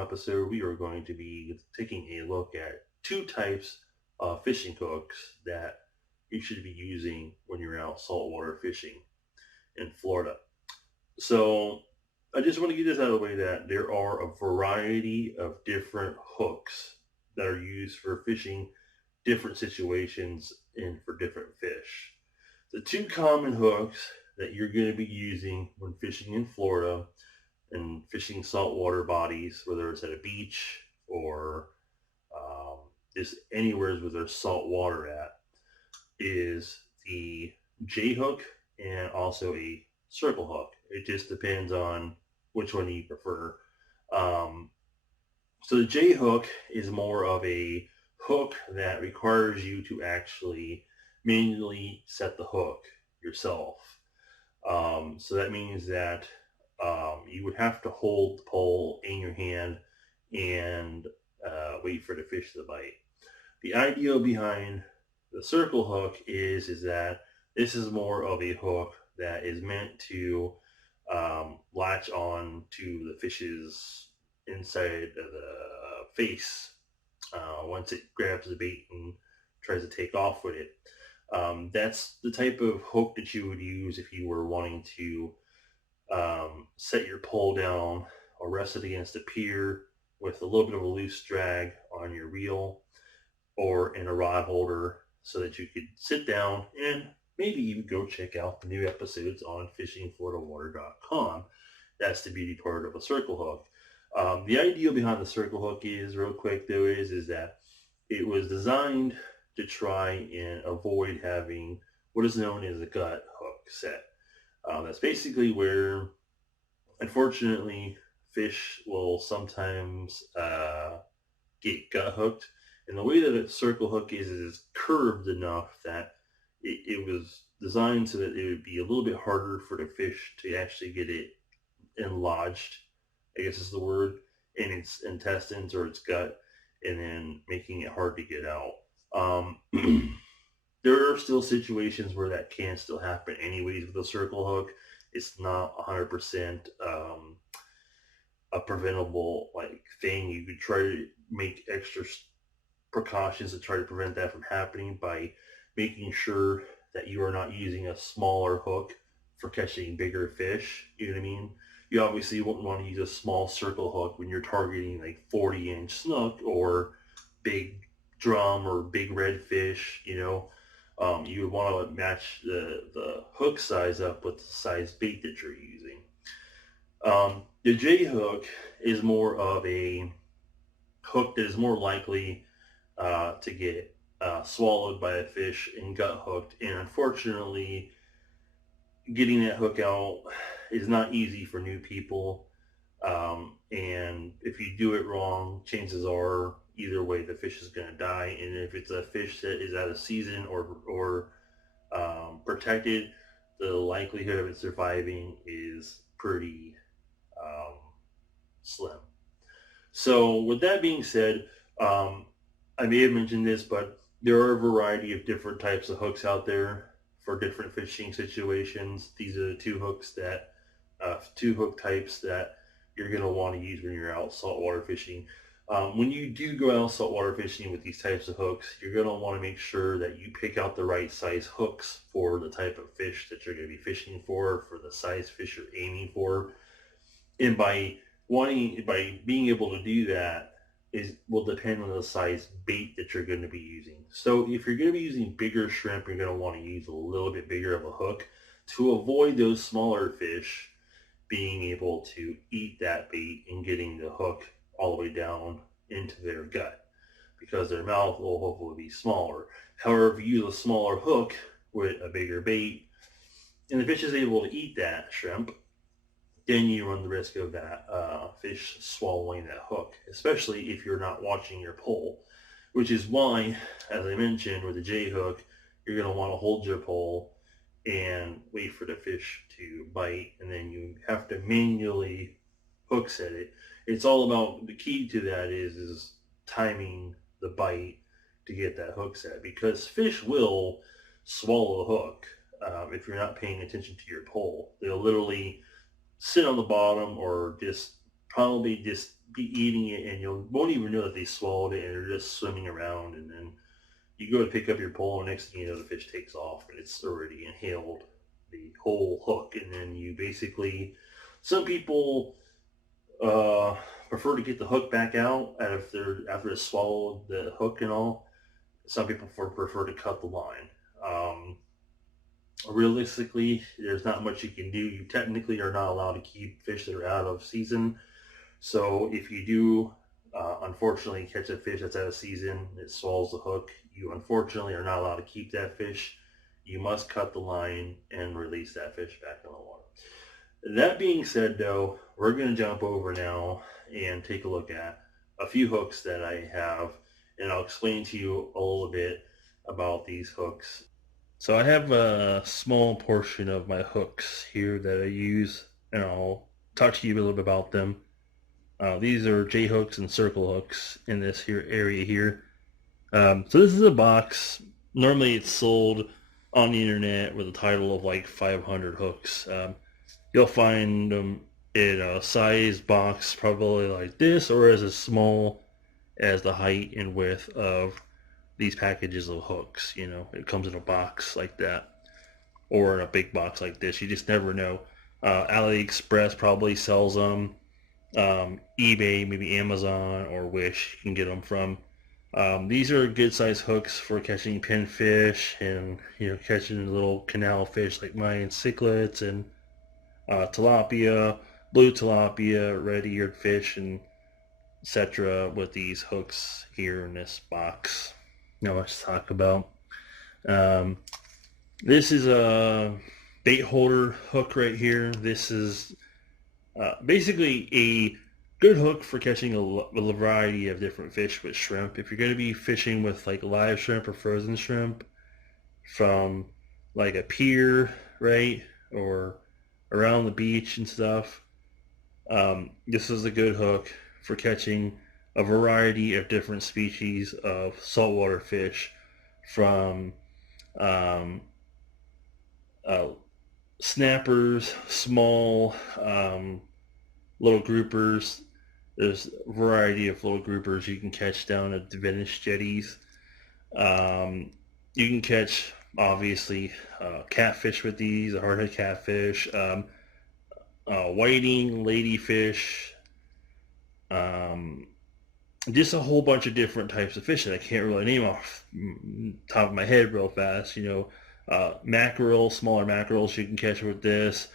episode, we are going to be taking a look at two types of fishing hooks that you should be using when you're out saltwater fishing in Florida. So I just want to get this out of the way that there are a variety of different hooks that are used for fishing different situations and for different fish. The two common hooks that you're going to be using when fishing in Florida and fishing saltwater bodies, whether it's at a beach or just anywhere where there's salt water at, is the J hook and also a circle hook. It just depends on which one you prefer. So the J hook is more of a hook that requires you to actually manually set the hook yourself. So that means that you would have to hold the pole in your hand and wait for the fish to bite. The idea behind the circle hook is that this is more of a hook that is meant to latch on to the fish's inside of the face once it grabs the bait and tries to take off with it. That's the type of hook that you would use if you were wanting to set your pole down or rest it against a pier with a little bit of a loose drag on your reel or in a rod holder so that you could sit down and maybe even go check out the new episodes on fishingfloridawater.com. That's the beauty part of a circle hook. The idea behind the circle hook is, real quick though, is that it was designed to try and avoid having what is known as a gut hook set. That's basically where, unfortunately, fish will sometimes get gut hooked. And the way that a circle hook is curved enough that it was designed so that it would be a little bit harder for the fish to actually get it enlarged, I guess is the word, in its intestines or its gut, and then making it hard to get out. There are still situations where that can still happen anyways with a circle hook. It's not 100% a preventable thing. You could try to make extra precautions to try to prevent that from happening by making sure that you are not using a smaller hook for catching bigger fish. You know what I mean? You obviously wouldn't want to use a small circle hook when you're targeting 40-inch snook or big drum or big redfish. You would want to match the hook size up with the size bait that you're using. The J hook is more of a hook that is more likely to get swallowed by a fish and gut hooked, and unfortunately getting that hook out is not easy for new people, and if you do it wrong, chances are either way the fish is going to die. And if it's a fish that is out of season or protected, the likelihood of it surviving is pretty slim. So with that being said, I may have mentioned this, but there are a variety of different types of hooks out there for different fishing situations. These are the two hook types that you're going to want to use when you're out saltwater fishing. When you do go out saltwater fishing with these types of hooks, you're going to want to make sure that you pick out the right size hooks for the type of fish that you're going to be fishing for the size fish you're aiming for. And by being able to do that will depend on the size bait that you're going to be using. So if you're going to be using bigger shrimp, you're going to want to use a little bit bigger of a hook to avoid those smaller fish being able to eat that bait and getting the hook all the way down into their gut, because their mouth will hopefully be smaller. However, if you use a smaller hook with a bigger bait and the fish is able to eat that shrimp, then you run the risk of that fish swallowing that hook, especially if you're not watching your pole, which is why, as I mentioned, with the J hook, you're going to want to hold your pole and wait for the fish to bite, and then you have to manually hook set it. It's all about, the key to that is timing the bite to get that hook set, because fish will swallow the hook if you're not paying attention to your pole. They'll literally sit on the bottom or just probably just be eating it, and you won't even know that they swallowed it, and they're just swimming around. And then you go to pick up your pole, and next thing you know, the fish takes off, and it's already inhaled the whole hook. And then you basically, some people prefer to get the hook back out after they swallowed the hook and all. Some people prefer to cut the line. Realistically, there's not much you can do. You technically are not allowed to keep fish that are out of season. So if you do, unfortunately, catch a fish that's out of season, it swallows the hook, you unfortunately are not allowed to keep that fish. You must cut the line and release that fish back in the water. That being said, though, we're going to jump over now and take a look at a few hooks that I have, and I'll explain to you a little bit about these hooks. So I have a small portion of my hooks here that I use, and I'll talk to you a little bit about them. These are J hooks and circle hooks in this here area here. So this is a box. Normally it's sold on the internet with a title of like 500 hooks. You'll find them in a size box probably like this, or as small as the height and width of these packages of hooks. You know, it comes in a box like that, or in a big box like this. You just never know. AliExpress probably sells them. eBay, maybe Amazon or Wish, you can get them from. These are good sized hooks for catching pinfish and, you know, catching little canal fish like Mayan cichlids and tilapia, blue tilapia, red-eared fish, and etc. with these hooks here in this box. Now let's talk about. This is a bait holder hook right here. This is basically a good hook for catching a variety of different fish with shrimp. If you're going to be fishing with like live shrimp or frozen shrimp from like a pier, right, or around the beach and stuff, this is a good hook for catching a variety of different species of saltwater fish, from snappers, small little groupers. There's a variety of little groupers you can catch down at the Venice jetties. You can catch, obviously, catfish with these, a hardhead catfish, whiting, ladyfish, just a whole bunch of different types of fish that I can't really name off the top of my head real fast. You know, mackerel, smaller mackerels you can catch with this.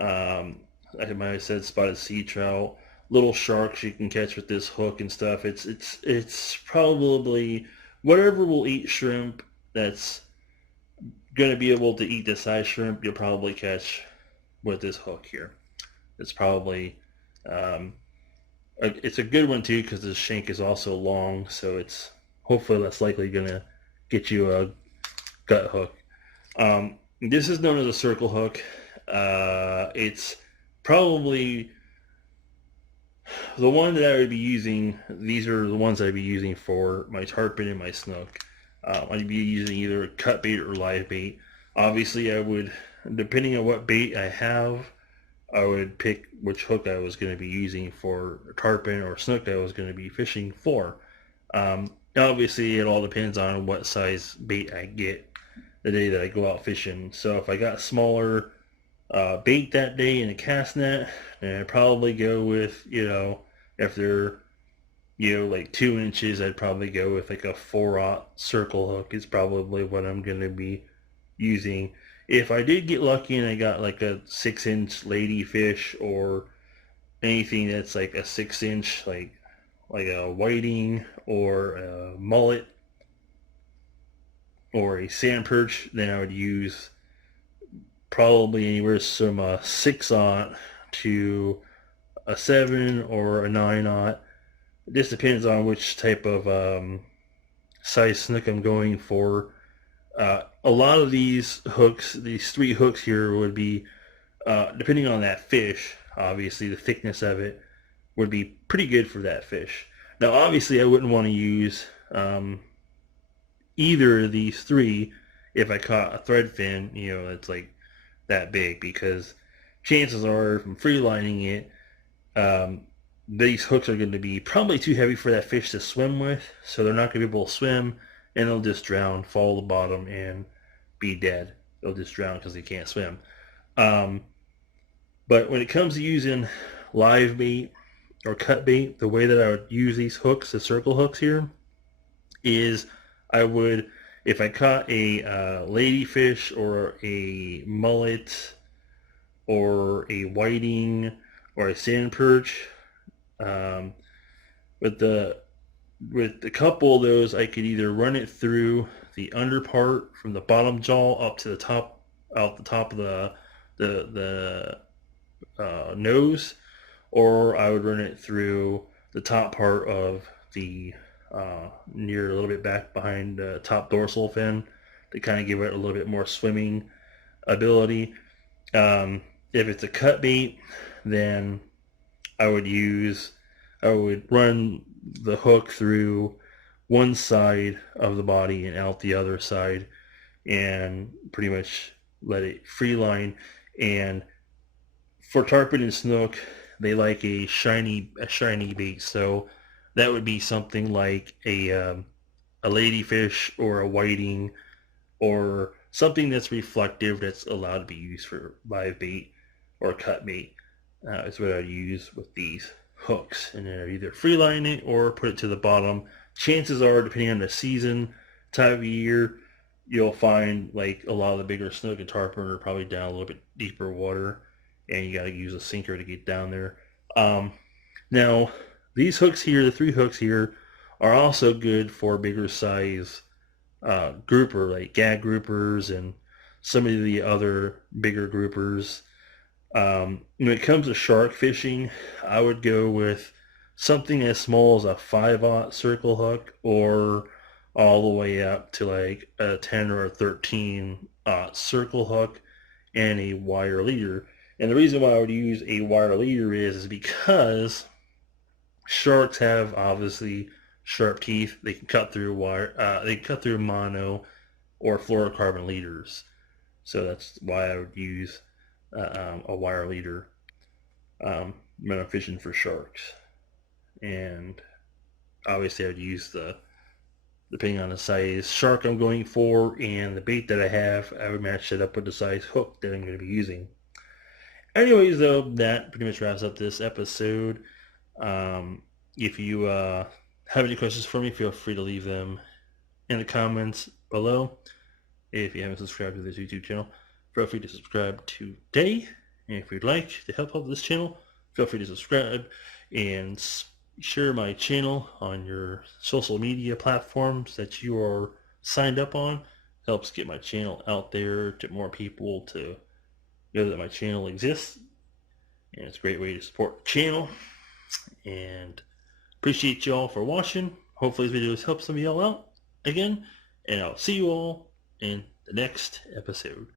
I might have said spotted sea trout, little sharks you can catch with this hook and stuff. It's probably whatever will eat shrimp that's going to be able to eat this size shrimp, you'll probably catch with this hook here. It's probably it's a good one too because the shank is also long, so it's hopefully less likely going to get you a gut hook. This is known as a circle hook. It's probably the one that I would be using. These are the ones I'd be using for my tarpon and my snook. I'd be using either cut bait or live bait. Obviously, I would, depending on what bait I have, I would pick which hook I was going to be using for tarpon or snook I was going to be fishing for. Obviously, it all depends on what size bait I get the day that I go out fishing. So if I got smaller bait that day in a cast net, then I'd probably go with, you know, if they're, you know, like 2 inches, I'd probably go with like a 4/0 circle hook is probably what I'm going to be using. If I did get lucky and I got like a 6-inch ladyfish or anything that's like a 6-inch, like a whiting or a mullet or a sand perch, then I would use probably anywhere from a 6/0 to a 7 or a 9/0. It just depends on which type of size snook I'm going for. A lot of these hooks, these 3 hooks here, would be, depending on that fish, obviously the thickness of it would be pretty good for that fish. Now obviously I wouldn't want to use either of these 3 if I caught a threadfin, you know, it's like that big, because chances are from free lining it, these hooks are going to be probably too heavy for that fish to swim with, so they're not going to be able to swim, and they'll just drown, fall to the bottom, and be dead. They'll just drown because they can't swim. Um, but when it comes to using live bait or cut bait, the way that I would use these hooks, the circle hooks here, is I would, if I caught a ladyfish or a mullet or a whiting or a sand perch, um, with the with a couple of those, I could either run it through the under part from the bottom jaw up to the top, out the top of the nose, or I would run it through the top part of the near a little bit back behind the top dorsal fin to kind of give it a little bit more swimming ability. If it's a cut bait, then I would run the hook through one side of the body and out the other side, and pretty much let it free line. And for tarpon and snook, they like a shiny bait, so that would be something like a ladyfish or a whiting or something that's reflective that's allowed to be used for live bait or cut bait. Is what I use with these hooks, and then either free line it or put it to the bottom. Chances are, depending on the season, time of year, you'll find like a lot of the bigger snook and tarpon are probably down a little bit deeper water, and you got to use a sinker to get down there. Now, these hooks here, the 3 hooks here, are also good for bigger size grouper, like gag groupers and some of the other bigger groupers. When it comes to shark fishing, I would go with something as small as a 5/0 circle hook, or all the way up to like a 10 or a 13 circle hook and a wire leader. And the reason why I would use a wire leader is because sharks have obviously sharp teeth. They can cut through wire. They can cut through mono or fluorocarbon leaders. So that's why I would use a wire leader when I'm fishing for sharks. And obviously, I would use depending on the size shark I'm going for and the bait that I have, I would match it up with the size hook that I'm going to be using. Anyways, though, that pretty much wraps up this episode. If you have any questions for me, feel free to leave them in the comments below. If you haven't subscribed to this YouTube channel, feel free to subscribe today. And if you'd like to help out this channel, feel free to subscribe and share my channel on your social media platforms that you are signed up on. Helps get my channel out there to more people to know that my channel exists. And it's a great way to support the channel. And appreciate you all for watching. Hopefully this video has helped some of y'all out again. And I'll see you all in the next episode.